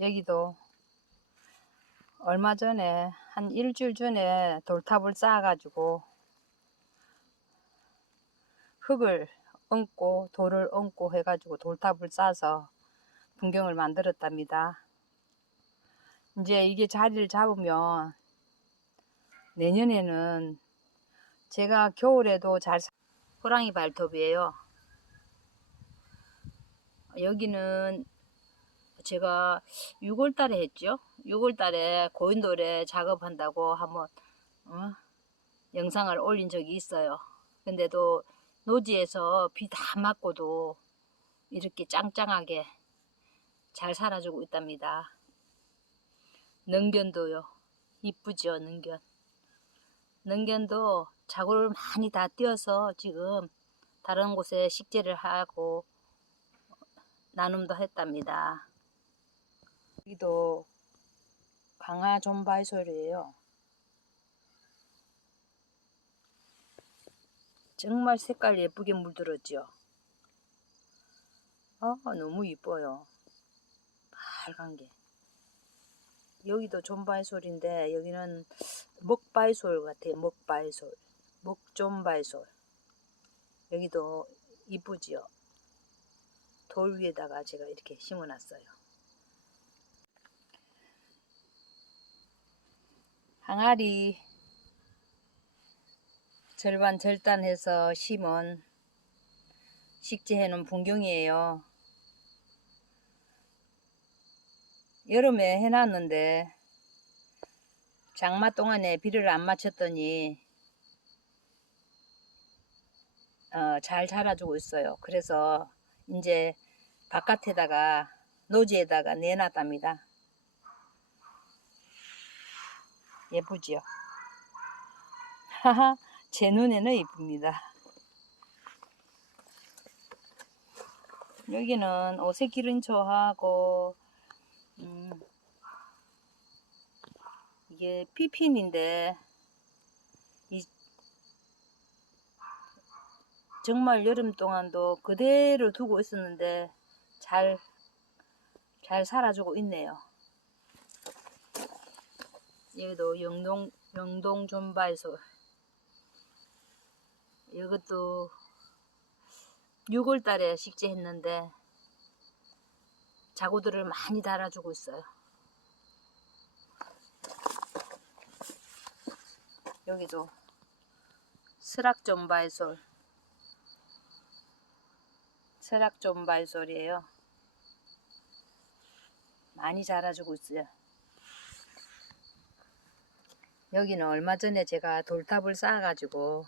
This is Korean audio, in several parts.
여기도 얼마 전에 한 일주일 전에 돌탑을 쌓아 가지고 흙을 얹고 돌을 얹고 해가지고 돌탑을 쌓아서 풍경을 만들었답니다. 이제 이게 자리를 잡으면 내년에는 제가 겨울에도 잘 사- 호랑이 발톱이에요. 여기는 제가 6월 달에 했죠. 6월 달에 고인돌에 작업한다고 한번 어? 영상을 올린 적이 있어요. 근데도 노지에서 비 다 맞고도 이렇게 짱짱하게 잘 살아주고 있답니다. 능견도요. 이쁘죠, 능견. 능견도 자구를 많이 다 띄어서 지금 다른 곳에 식재를 하고 나눔도 했답니다. 여기도 강화 존바이솔이에요. 정말 색깔 예쁘게 물들었죠. 아, 너무 이뻐요. 빨간 게. 여기도 존바이솔인데 여기는 먹바이솔 같아요. 먹바이솔. 먹존바이솔. 여기도 이쁘지요. 돌 위에다가 제가 이렇게 심어놨어요. 항아리 절반 절단해서 심은 식재해 놓은 풍경이에요. 여름에 해놨는데 장마 동안에 비를 안 맞췄더니 어, 잘 자라주고 있어요. 그래서 이제 바깥에다가 노지에다가 내놨답니다. 예쁘지요? 하하, 제 눈에는 이쁩니다. 여기는 오색 기른 초하고 음, 이게 피핀인데 이 정말 여름 동안도 그대로 두고 있었는데 잘, 잘 살아주고 있네요. 여기도 영동, 영동 존바에서 이것도 6월 달에 식재했는데 자구들을 많이 달아주고 있어요. 여기도 스락존바이솔 스락존바이솔이에요. 많이 자라주고 있어요. 여기는 얼마 전에 제가 돌탑을 쌓아가지고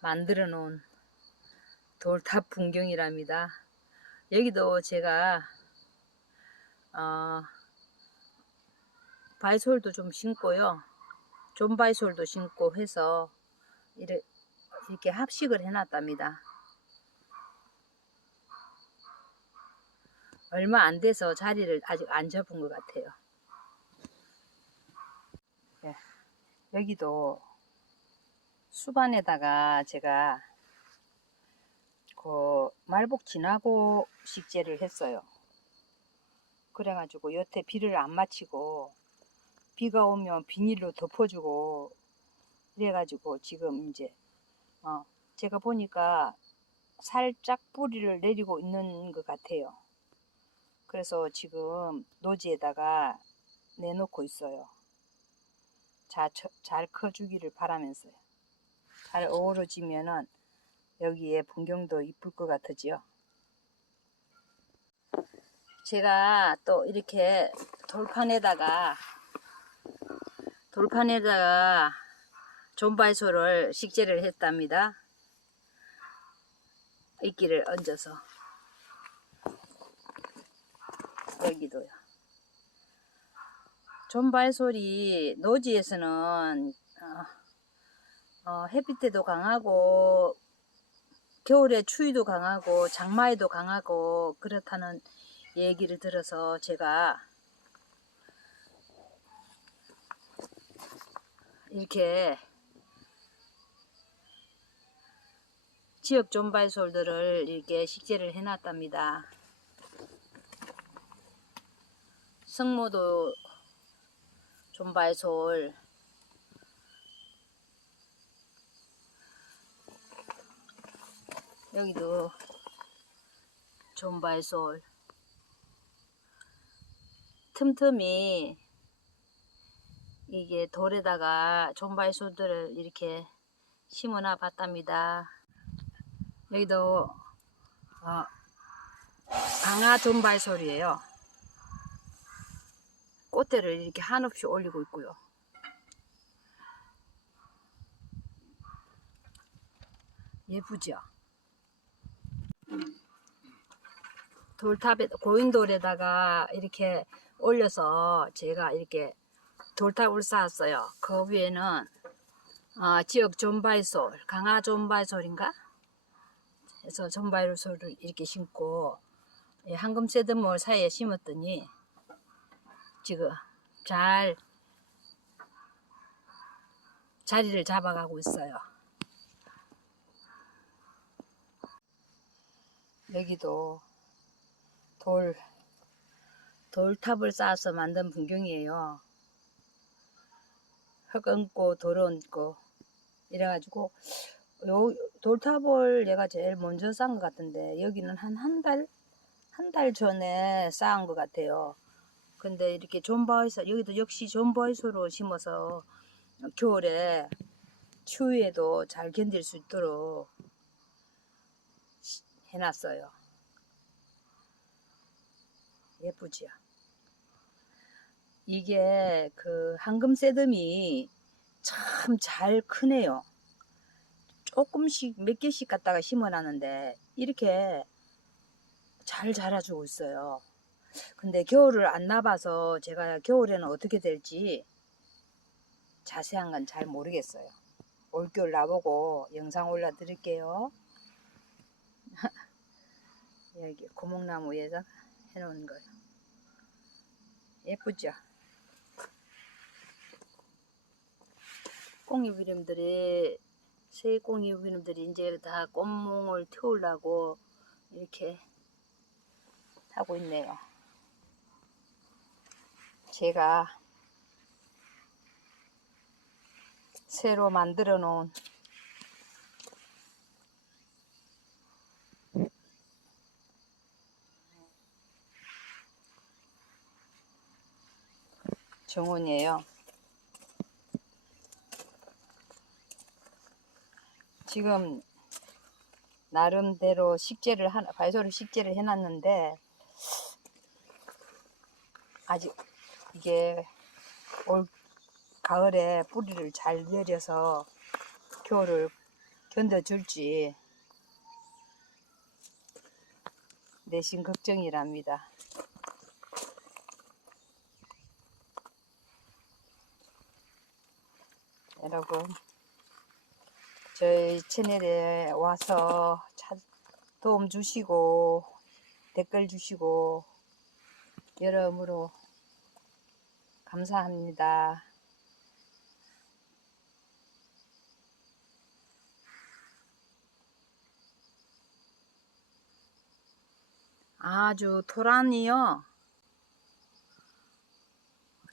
만들어 놓은 돌탑 풍경이랍니다. 여기도 제가 어, 바이솔도 좀 심고요. 존바이솔도 심고 해서 이래- 이렇게 합식을 해놨답니다. 얼마 안 돼서 자리를 아직 안 잡은 것 같아요. 예, 여기도 수반에다가 제가 그 말복 지나고 식재를 했어요. 그래가지고 여태 비를 안 맞히고 비가 오면 비닐로 덮어주고 이래가지고 지금 이제 어 제가 보니까 살짝 뿌리를 내리고 있는 것 같아요. 그래서 지금 노지에다가 내놓고 있어요. 잘, 커주기를 바라면서요. 잘 어우러지면은 여기에 풍경도 이쁠 것 같으지요. 제가 또 이렇게 돌판에다가 돌판에다가 존바이소를 식재를 했답니다. 이끼를 얹어서 여기도요. 존바이솔이 노지에서는 어, 어, 햇빛에도 강하고 겨울에 추위도 강하고 장마에도 강하고 그렇다는 얘기를 들어서 제가 이렇게 지역 존바이솔들을 이렇게 식재를 해놨답니다. 성모도 존발솔 여기도 존발솔 틈틈이 이게 돌에다가 존발솔들을 이렇게 심어놔 봤답니다. 여기도 어, 강화 존발솔이에요. 꽃대를 이렇게 한없이 올리고 있고요. 예쁘죠? 돌탑에 고인돌에다가 이렇게 올려서 제가 이렇게 돌탑을 쌓았어요. 그 위에는 어, 지역 존발솔, 강화 존발솔인가? 그래서 존발솔을 이렇게 심고 예, 황금 세드몰 사이에 심었더니 지금 잘 자리를 잡아가고 있어요. 여기도 돌 돌탑을 쌓아서 만든 풍경이에요. 흙 얹고 돌 얹고 이래가지고 요 돌탑을 내가 제일 먼저 쌓은 것 같은데 여기는 한 한 달 한 달 전에 쌓은 것 같아요. 근데 이렇게 존바이소 여기도 역시 존바이소로 심어서 겨울에 추위에도 잘 견딜 수 있도록 시- 해놨어요. 예쁘지요? 이게 그 황금 새듬이 참 잘 크네요. 조금씩 몇 개씩 갖다가 심어놨는데 이렇게 잘 자라주고 있어요. 근데 겨울을 안 나봐서 제가 겨울에는 어떻게 될지 자세한 건 잘 모르겠어요. 올겨울 나보고 영상 올려드릴게요. 여기 고목나무에서 해놓은 거예요. 예쁘죠? 꽁이 비름들이 새 꽁이 비름들이 이제 다 꽃몽을 태우려고 이렇게 하고 있네요. 제가 새로 만들어 놓은 정원이에요. 지금 나름대로 식재를 하나 발소를 식재를 해놨는데 아직 이게 올 가을에 뿌리를 잘 내려서 겨울을 견뎌줄지 내심 걱정이랍니다. 여러분 저희 채널에 와서 차- 도움 주시고 댓글 주시고 여러모로 감사합니다. 아주 토란이요.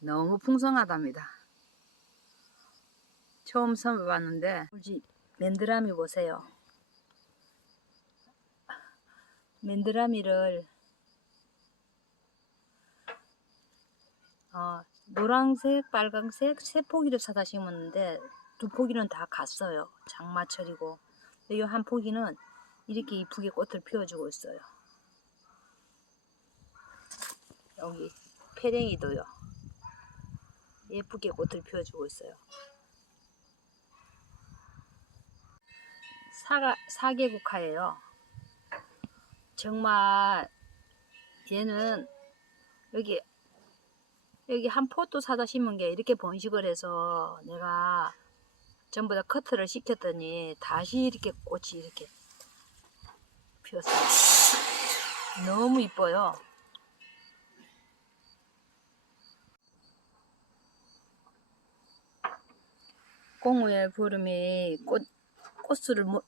너무 풍성하답니다. 처음 선보봤는데 울지 맨드라미 보세요. 맨드라미를 어, 노란색, 빨강색 세 포기를 사다 심었는데 두 포기는 다 갔어요. 장마철이고 이 한 포기는 이렇게 이쁘게 꽃을 피워주고 있어요. 여기 페랭이도요. 예쁘게 꽃을 피워주고 있어요. 사가, 사계국화예요. 정말 얘는 여기 여기 한 포도 사다 심은 게 이렇게 번식을 해서 내가 전부 다 커트를 시켰더니 다시 이렇게 꽃이 이렇게 피었어요. 너무 이뻐요. 공우의 구름이 꽃, 꽃술을 무,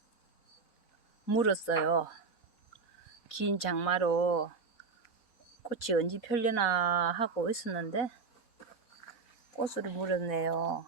물었어요. 긴 장마로 꽃이 언제 펼려나 하고 있었는데 꽃을 물었네요.